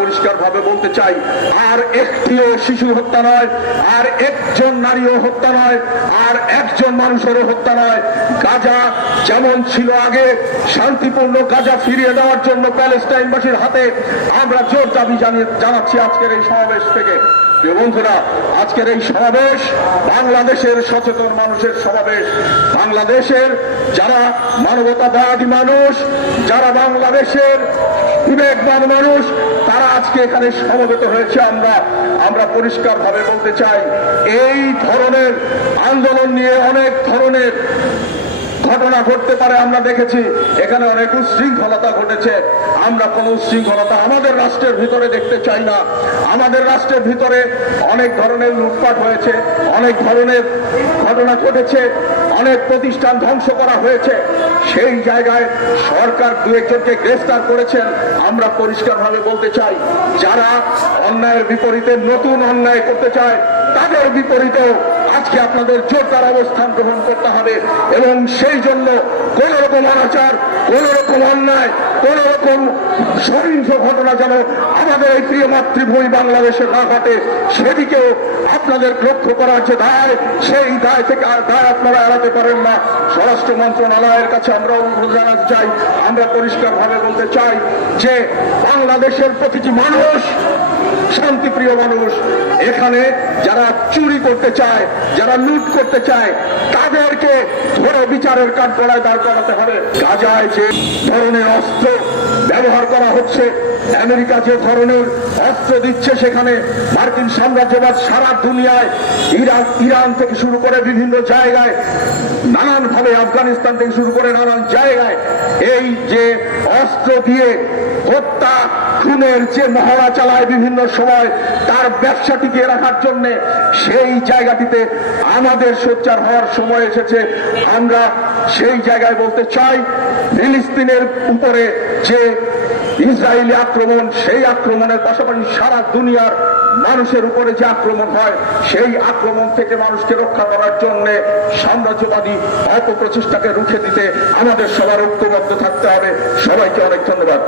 পরিষ্কারভাবে বলতে চাই, আর একটিও শিশু হত্যা নয়, আর একজন নারীও হত্যা নয়, আর একজন মানুষেরও হত্যা নয়। গাজা যেমন ছিল আগে, শান্তিপূর্ণ গাজা ফিরিয়ে দেওয়ার জন্য প্যালেস্টাইনবাসীর হাতে আমরা জোর দাবি জানাচ্ছি আজকের এই সমাবেশ থেকে। বন্ধুরা, আজকের এই সমাবেশ বাংলাদেশের সচেতন মানুষের সমাবেশ। বাংলাদেশের যারা মানবতাবাদী মানুষ, যারা বাংলাদেশের বিবেকবান মানুষ, তারা আজকে এখানে সমবেত হয়েছে। আমরা পরিষ্কারভাবে বলতে চাই, এই ধরনের আন্দোলন নিয়ে অনেক ধরনের ঘটনা ঘটতে পারে। আমরা দেখেছি এখানে অনেক উচ্ছৃঙ্খলতা ঘটেছে। আমরা কোন উচ্ছৃঙ্খলতা আমাদের রাষ্ট্রের ভিতরে দেখতে চাই না। আমাদের রাষ্ট্রের ভিতরে অনেক ধরনের লুটপাট হয়েছে, অনেক ধরনের ঘটনা ঘটেছে, অনেক প্রতিষ্ঠান ধ্বংস করা হয়েছে। সেই জায়গায় সরকার দু একজনকে গ্রেফতার করেছেন। আমরা পরিষ্কারভাবে বলতে চাই, যারা অন্যায়ের বিপরীতে নতুন অন্যায় করতে চায়, তাদের বিপরীতেও আজকে আপনাদের জোরদার অবস্থান গ্রহণ করতে হবে। এবং সেই জন্য কোন রকম অনাচার, কোন রকম অন্যায়, কোন রকম সহিংস ঘটনা যেন আমাদের এই প্রিয় মাতৃভূমি বাংলাদেশে না ঘটে, সেদিকেও আপনাদের লক্ষ্য করার যে দায়, সেই দায় থেকে আর দায় আপনারা এড়াতে পারেন না। স্বরাষ্ট্র মন্ত্রণালয়ের কাছে আমরা অনুরোধ জানাতে চাই, আমরা পরিষ্কারভাবে বলতে চাই যে বাংলাদেশের প্রতিটি মানুষ শান্তিপ্রিয় মানুষ। এখানে যারা চুরি করতে চায়, যারা লুট করতে চায়, তাদেরকে ধরে বিচারের কাঠগড়ায় দাঁড় করাতে হবে। গাজায় যে ধরনের অস্ত্র ব্যবহার করা হচ্ছে, আমেরিকা যে ধরনের অস্ত্র দিচ্ছে, সেখানে মার্কিন সাম্রাজ্যবাদ সারা দুনিয়ায় ইরান থেকে শুরু করে বিভিন্ন জায়গায়, নানানভাবে আফগানিস্তান থেকে শুরু করে নানান জায়গায় এই যে অস্ত্র দিয়ে হত্যা খুনের যে মহড়া চালায় বিভিন্ন সময়, তার ব্যবসা টিকিয়ে রাখার জন্য সেই জায়গাটিতে আমাদের সোচ্চার হওয়ার সময় এসেছে। আমরা সেই জায়গায় বলতে চাই, ফিলিস্তিনের উপরে যে ইসরায়েলি আক্রমণ, সেই আক্রমণের পাশাপাশি সারা দুনিয়ার মানুষের উপরে যে আক্রমণ হয়, সেই আক্রমণ থেকে মানুষকে রক্ষা করার জন্য সাম্রাজ্যবাদী অপপ্রচেষ্টাকে রুখে দিতে আমাদের সবার ঐক্যবদ্ধ থাকতে হবে। সবাইকে অনেক ধন্যবাদ।